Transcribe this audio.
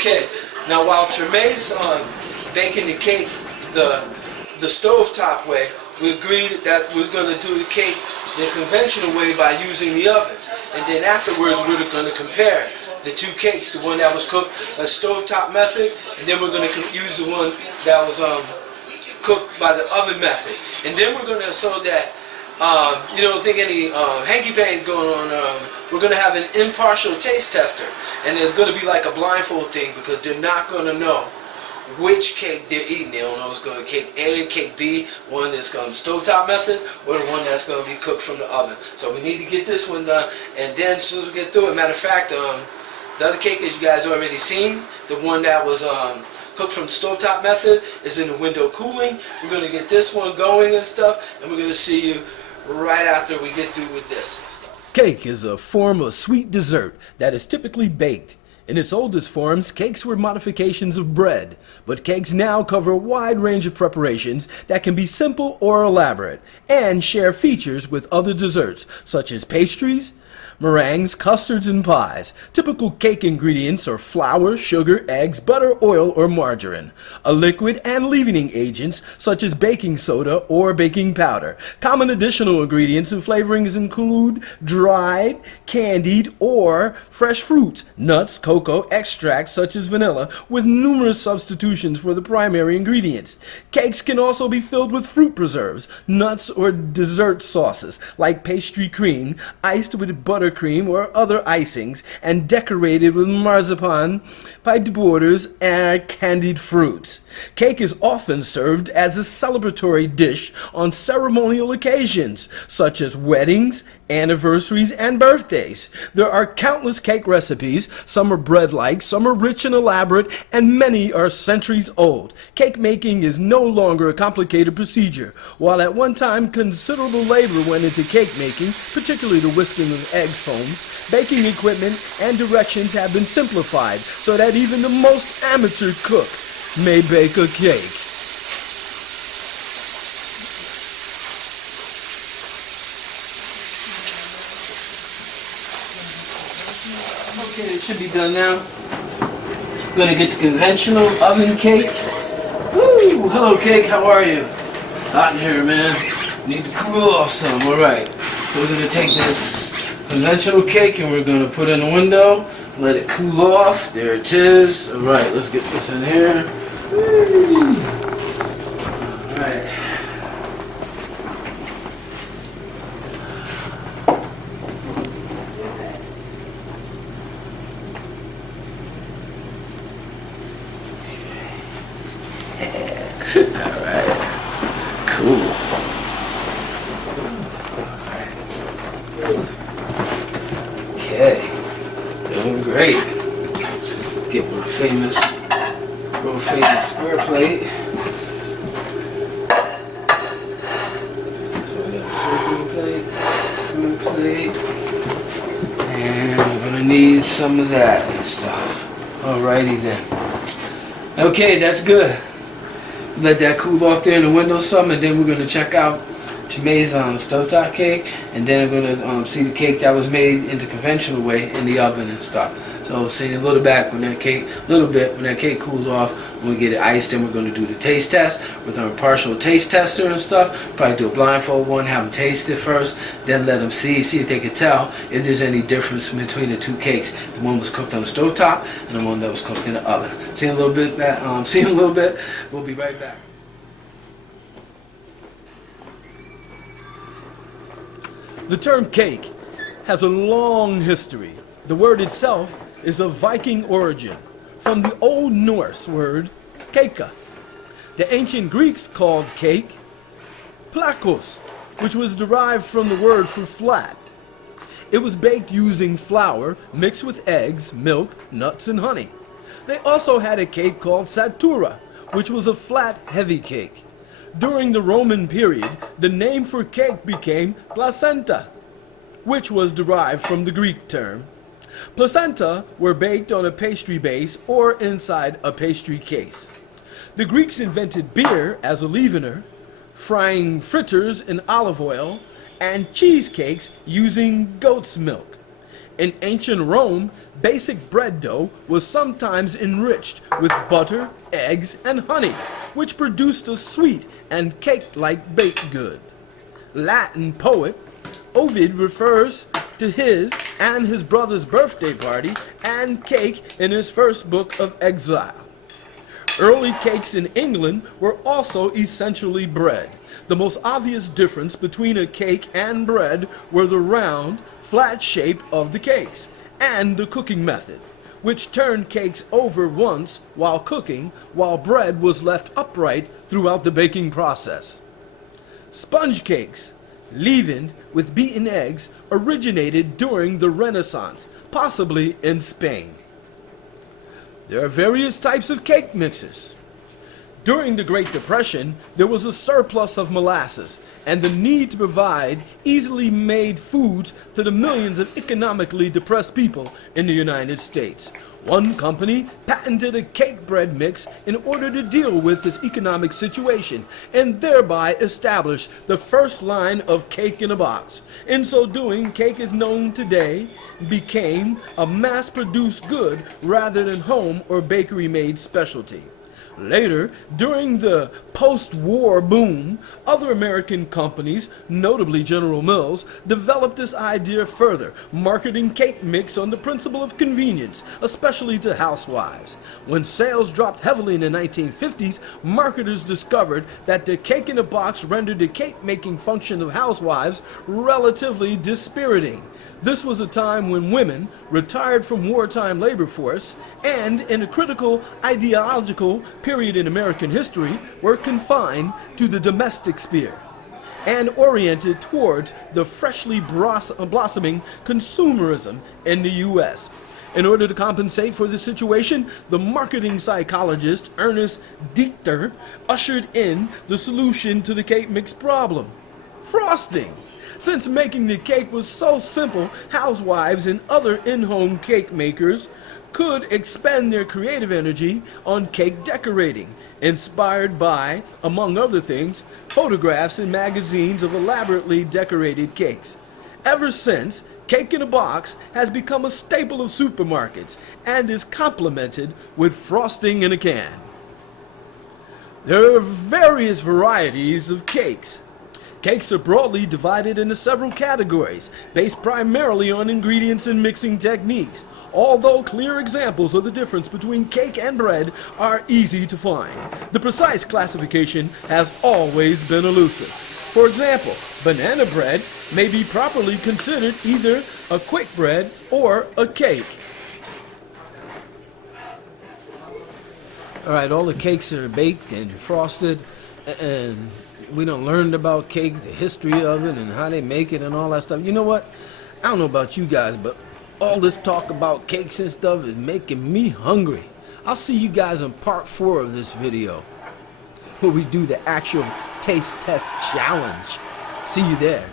Okay, now while Tremay's baking the cake the stovetop way, we agreed that we were going to do the cake the conventional way by using the oven. And then afterwards we were going to compare the two cakes, the one that was cooked a stovetop method, and then we're going to use the one that was cooked by the oven method. And then we're going to, so that you don't think any hanky-panky going on, we're going to have an impartial taste tester. And there's going to be like a blindfold thing because they're not going to know which cake they're eating. They don't know it's going to cake A, cake B, one that's going to stovetop method, or the one that's going to be cooked from the oven. So we need to get this one done, and then as soon as we get through it, matter of fact, the other cake as you guys already seen, the one that was cooked from the stovetop method is in the window cooling. We're going to get this one going and stuff, and we're going to see you right after we get through with this and stuff. Cake is a form of sweet dessert that is typically baked. In its oldest forms, cakes were modifications of bread, but cakes now cover a wide range of preparations that can be simple or elaborate, and share features with other desserts, such as pastries, meringues, custards, and pies. Typical cake ingredients are flour, sugar, eggs, butter, oil, or margarine. A liquid and leavening agents such as baking soda or baking powder. Common additional ingredients and flavorings include dried, candied, or fresh fruits, nuts, cocoa, extracts such as vanilla, with numerous substitutions for the primary ingredients. Cakes can also be filled with fruit preserves, nuts, or dessert sauces like pastry cream, iced with buttercream or other icings, and decorated with marzipan, piped borders, and candied fruits. Cake is often served as a celebratory dish on ceremonial occasions, such as weddings, anniversaries, and birthdays. There are countless cake recipes. Some are bread-like, some are rich and elaborate, and many are centuries old. Cake making is no longer a complicated procedure. While at one time considerable labor went into cake making, particularly the whisking of egg foam, baking equipment and directions have been simplified so that even the most amateur cook may bake a cake. Okay, it should be done now. We're going to get the conventional oven cake. Woo! Hello cake, how are you? It's hot in here, man. Need to cool off some. Alright, so we're going to take this conventional cake and we're going to put it in the window, let it cool off. There it is. Alright, let's get this in here. Alright. Alright. Cool. Okay. Doing great. Get my famous square plate. So we got a circular plate, and we're gonna need some of that and stuff. Alrighty then. Okay, that's good. Let that cool off there in the window some, and then we're gonna check out Tremay's stovetop cake, and then we're gonna see the cake that was made in the conventional way in the oven and stuff. So see you a little back when that cake, when that cake cools off, we'll get it iced. Then we're gonna do the taste test with our impartial taste tester and stuff. Probably do a blindfold one, have them taste it first, then let them see if they can tell if there's any difference between the two cakes. The one was cooked on the stovetop and the one that was cooked in the oven. See you in a little bit. See you in a little bit. We'll be right back. The term cake has a long history. The word itself is of Viking origin, from the Old Norse word keika. The ancient Greeks called cake plakos, which was derived from the word for flat. It was baked using flour mixed with eggs, milk, nuts, and honey. They also had a cake called satura, which was a flat, heavy cake. During the Roman period, the name for cake became placenta, which was derived from the Greek term. Placenta were baked on a pastry base or inside a pastry case. The Greeks invented beer as a leavener, frying fritters in olive oil, and cheesecakes using goat's milk. In ancient Rome, basic bread dough was sometimes enriched with butter, eggs, and honey, which produced a sweet and cake-like baked good. Latin poet Ovid refers to his and his brother's birthday party and cake in his first book of Exile. Early cakes in England were also essentially bread. The most obvious difference between a cake and bread were the round, flat shape of the cakes and the cooking method, which turned cakes over once while cooking, while bread was left upright throughout the baking process. Sponge cakes, leavened with beaten eggs, originated during the Renaissance, possibly in Spain. There are various types of cake mixes. During the Great Depression, there was a surplus of molasses and the need to provide easily made foods to the millions of economically depressed people in the United States. One company patented a cake bread mix in order to deal with this economic situation and thereby establish the first line of cake in a box. In so doing, cake is known today became a mass-produced good rather than home or bakery-made specialty. Later, during the post-war boom, other American companies, notably General Mills, developed this idea further, marketing cake mix on the principle of convenience, especially to housewives. When sales dropped heavily in the 1950s, marketers discovered that the cake in a box rendered the cake-making function of housewives relatively dispiriting. This was a time when women, retired from wartime labor force, and in a critical ideological period in American history, were confined to the domestic sphere and oriented towards the freshly blossoming consumerism in the U.S. In order to compensate for this situation, the marketing psychologist Ernest Dichter ushered in the solution to the cake mix problem: frosting. Since making the cake was so simple, housewives and other in-home cake makers could expend their creative energy on cake decorating, inspired by, among other things, photographs in magazines of elaborately decorated cakes. Ever since, cake in a box has become a staple of supermarkets and is complemented with frosting in a can. There are various varieties of cakes. Cakes are broadly divided into several categories, based primarily on ingredients and mixing techniques, although clear examples of the difference between cake and bread are easy to find. The precise classification has always been elusive. For example, banana bread may be properly considered either a quick bread or a cake. Alright, all the cakes are baked and frosted, and we done learned about cake, the history of it, and how they make it and all that stuff. You know what? I don't know about you guys, but all this talk about cakes and stuff is making me hungry. I'll see you guys in part 4 of this video, where we do the actual taste test challenge. See you there.